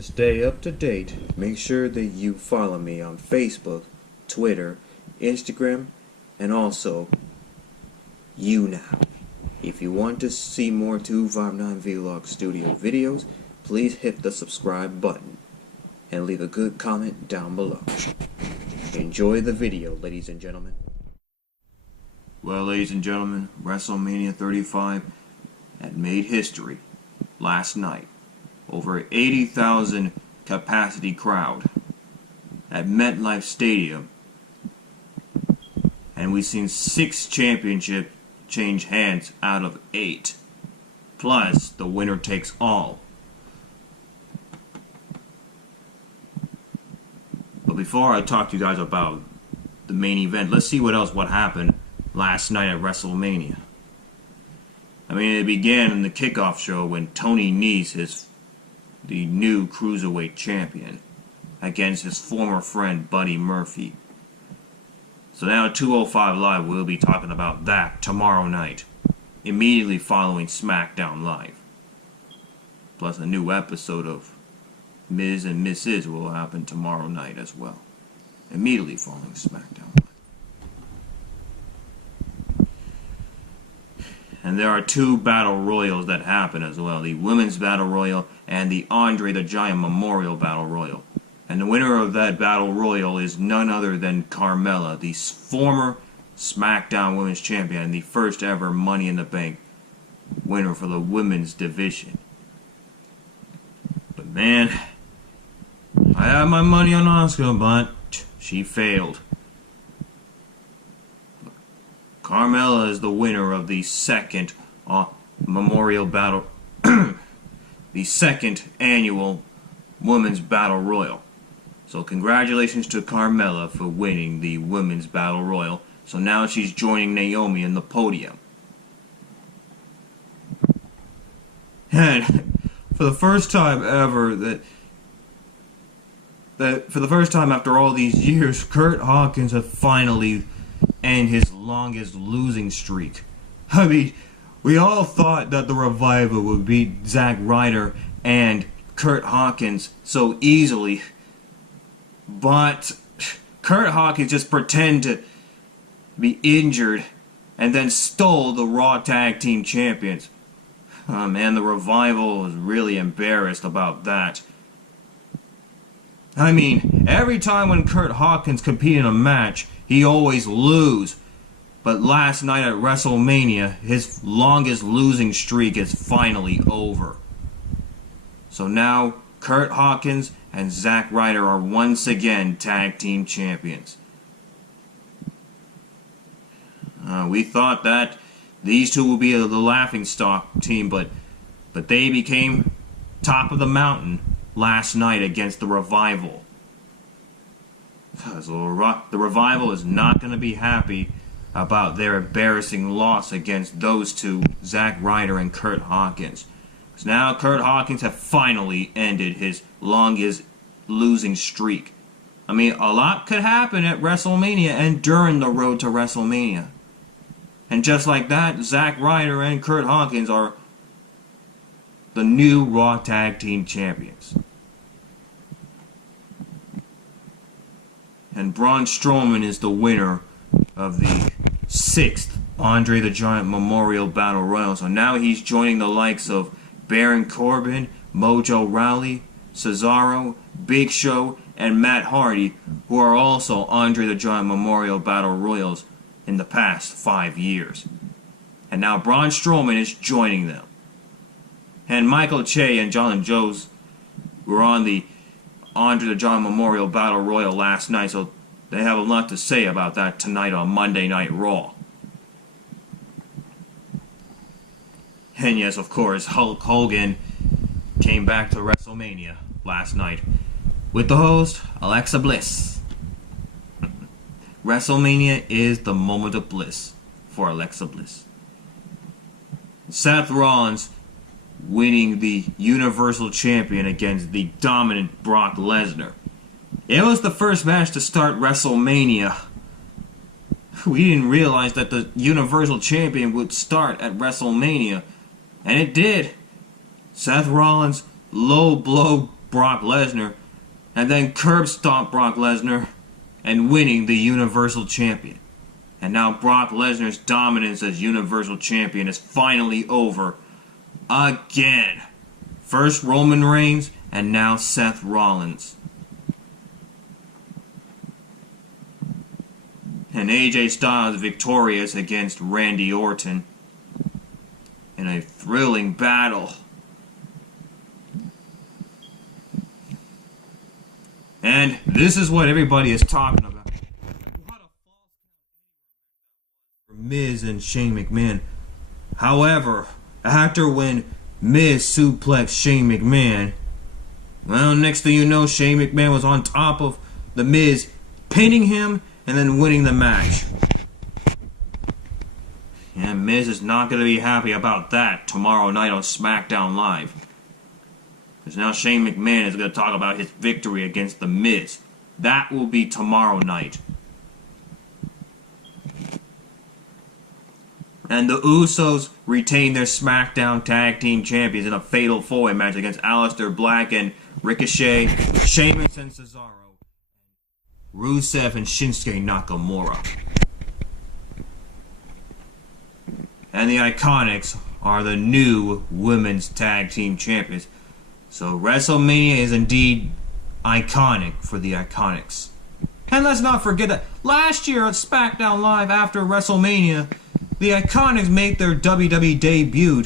To stay up to date, make sure that you follow me on Facebook, Twitter, Instagram, and also YouNow. If you want to see more 259 Vlog Studio videos, please hit the subscribe button and leave a good comment down below. Enjoy the video, ladies and gentlemen. Well, ladies and gentlemen, WrestleMania 35 had made history last night. Over 80,000 capacity crowd at Metlife Stadium. And we've seen 6 championships change hands out of 8. Plus, the winner takes all. But before I talk to you guys about the main event, let's see what happened last night at WrestleMania. I mean, it began in the kickoff show when Tony Nese, is the new Cruiserweight champion, against his former friend Buddy Murphy. So now at 205 Live, we'll be talking about that tomorrow night, immediately following Smackdown Live. Plus a new episode of Miz and Mrs. will happen tomorrow night as well, immediately following Smackdown Live. And there are 2 Battle Royals that happen as well, the Women's Battle Royal and the Andre the Giant Memorial Battle Royal. And the winner of that Battle Royal is none other than Carmella, the former SmackDown Women's Champion and the first ever Money in the Bank winner for the women's division. But man, I had my money on Asuka, but she failed. Carmella is the winner of the second Memorial Battle, the second annual Women's Battle Royal. So congratulations to Carmella for winning the Women's Battle Royal. So now she's joining Naomi in the podium. And for the first time ever, for the first time after all these years, Curt Hawkins has finally ended his longest losing streak. I mean, we all thought that the Revival would beat Zack Ryder and Curt Hawkins so easily, but Curt Hawkins just pretended to be injured and then stole the Raw Tag Team Champions. Oh man, the Revival was really embarrassed about that. I mean, every time when Curt Hawkins competed in a match, he always lose. But last night at WrestleMania, his longest losing streak is finally over. So now, Curt Hawkins and Zack Ryder are once again tag team champions. We thought that these two would be the laughingstock team, but they became top of the mountain last night against the Revival. So the Revival is not going to be happy about their embarrassing loss against those two, Zack Ryder and Curt Hawkins. Because now Curt Hawkins have finally ended his longest losing streak. I mean, a lot could happen at WrestleMania and during the road to WrestleMania. And just like that, Zack Ryder and Curt Hawkins are the new Raw Tag Team Champions. And Braun Strowman is the winner of the 6th Andre the Giant Memorial Battle Royal. So now he's joining the likes of Baron Corbin, Mojo Rawley, Cesaro, Big Show, and Matt Hardy, who are also Andre the Giant Memorial Battle Royals in the past 5 years. And now Braun Strowman is joining them. And Michael Che and John Jones were on the Andre the Giant Memorial Battle Royal last night, so they have a lot to say about that tonight on Monday Night Raw. And yes, of course, Hulk Hogan came back to WrestleMania last night with the host, Alexa Bliss. WrestleMania is the moment of bliss for Alexa Bliss. Seth Rollins winning the Universal Champion against the dominant Brock Lesnar. It was the first match to start WrestleMania. We didn't realize that the Universal Champion would start at WrestleMania, and it did. Seth Rollins low blow Brock Lesnar, and then curb stomp Brock Lesnar and winning the Universal Champion. And now Brock Lesnar's dominance as Universal Champion is finally over again. First Roman Reigns and now Seth Rollins. And AJ Styles victorious against Randy Orton in a thrilling battle. And this is what everybody is talking about. Miz and Shane McMahon. However, after when Miz suplexed Shane McMahon, well, next thing you know, Shane McMahon was on top of the Miz, pinning him and then winning the match. And Miz is not going to be happy about that tomorrow night on Smackdown Live. Because now Shane McMahon is going to talk about his victory against the Miz. That will be tomorrow night. And the Usos retain their Smackdown Tag Team Champions in a Fatal 4-Way match against Aliester Black and Ricochet, Sheamus and Cesaro, Rusev and Shinsuke Nakamura. And the IIconics are the new Women's Tag Team Champions. So WrestleMania is indeed iconic for the IIconics. And let's not forget that last year at Smackdown Live after WrestleMania, the IIconics made their WWE debut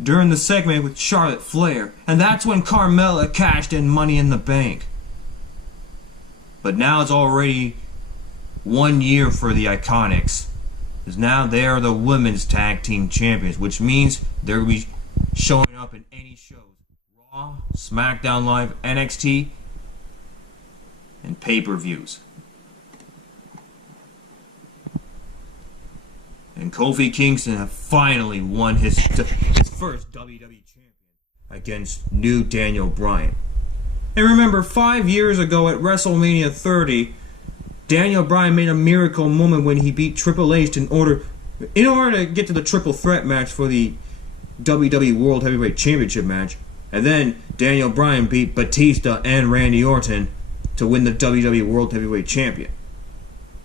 during the segment with Charlotte Flair. And that's when Carmella cashed in Money in the Bank. But now it's already 1 year for the IIconics. Because now they are the Women's Tag Team Champions. Which means they'll be showing up in any shows. Raw, SmackDown Live, NXT, and pay-per-views. And Kofi Kingston have finally won his first WWE champion against new Daniel Bryan. And remember, 5 years ago at WrestleMania 30, Daniel Bryan made a miracle moment when he beat Triple H in order to get to the triple threat match for the WWE World Heavyweight Championship match. And then Daniel Bryan beat Batista and Randy Orton to win the WWE World Heavyweight Champion.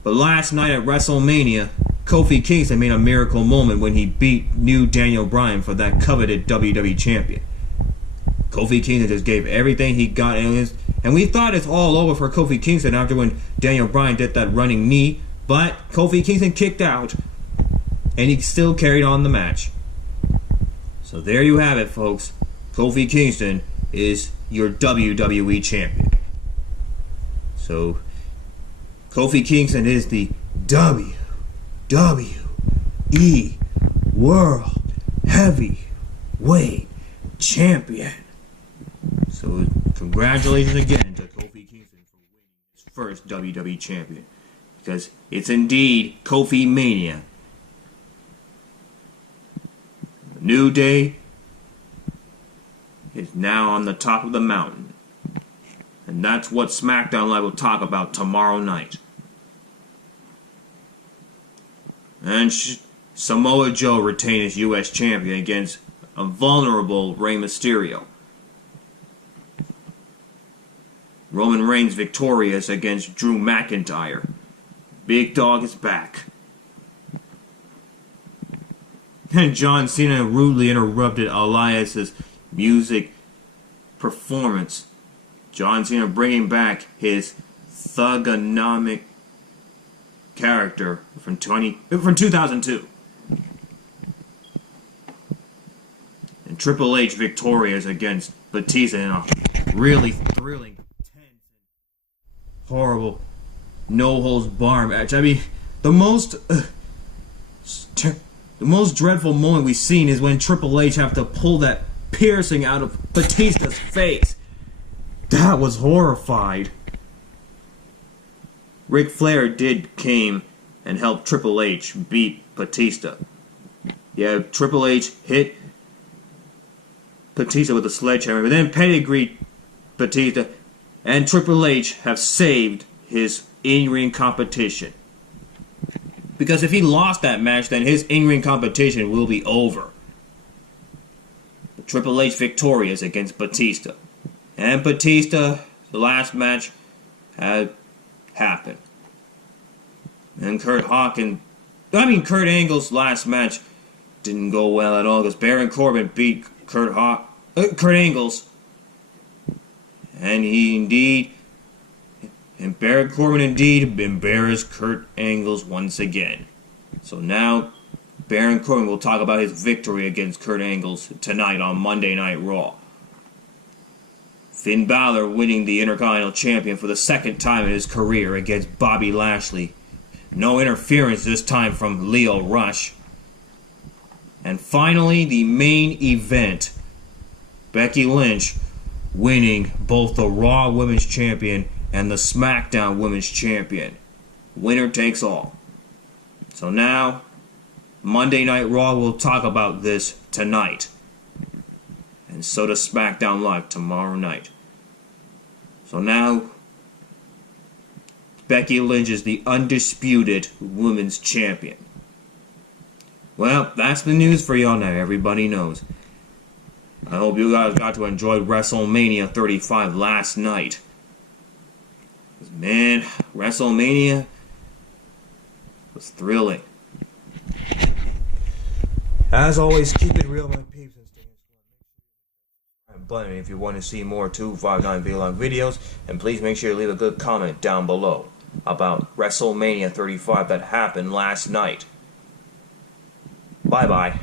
But last night at WrestleMania, Kofi Kingston made a miracle moment when he beat new Daniel Bryan for that coveted WWE Champion. Kofi Kingston just gave everything he got, and we thought it's all over for Kofi Kingston after when Daniel Bryan did that running knee, but Kofi Kingston kicked out, and he still carried on the match. So there you have it, folks. Kofi Kingston is your WWE Champion. So Kofi Kingston is the WWE World Heavyweight Champion. So congratulations again to Kofi Kingston for winning his first WWE Champion. Because it's indeed Kofi Mania. New Day is now on the top of the mountain. And that's what Smackdown Live will talk about tomorrow night. And Samoa Joe retained his U.S. champion against a vulnerable Rey Mysterio. Roman Reigns victorious against Drew McIntyre. Big Dog is back. And John Cena rudely interrupted Elias's music performance. John Cena bringing back his thugonomic character from 2002. And Triple H victorious against Batista in a really thrilling, tense, horrible, no-holds-barred match. I mean, the most dreadful moment we've seen is when Triple H have to pull that piercing out of Batista's face. That was horrified. Ric Flair came and helped Triple H beat Batista. Yeah, Triple H hit Batista with a sledgehammer, but then pedigreed Batista, and Triple H have saved his in-ring competition. Because if he lost that match, then his in-ring competition will be over. But Triple H victorious against Batista. and Batista, the last match had happened. And Curt Angle's last match didn't go well at all because Baron Corbin beat Curt Angle's. And Baron Corbin indeed embarrassed Curt Angle's once again. So now Baron Corbin will talk about his victory against Curt Angle's tonight on Monday Night Raw. Finn Balor winning the Intercontinental Champion for the second time in his career against Bobby Lashley. No interference this time from Lio Rush. And finally, the main event. Becky Lynch winning both the Raw Women's Champion and the Smackdown Women's Champion. Winner takes all. So now, Monday Night Raw will talk about this tonight. And so does Smackdown Live tomorrow night. So now, Becky Lynch is the undisputed Women's Champion. Well, that's the news for y'all now. Everybody knows. I hope you guys got to enjoy WrestleMania 35 last night. Man, WrestleMania was thrilling. As always, keep it real, my peeps. Button if you want to see more 259 vlog videos, and please make sure you leave a good comment down below about WrestleMania 35 that happened last night. Bye bye.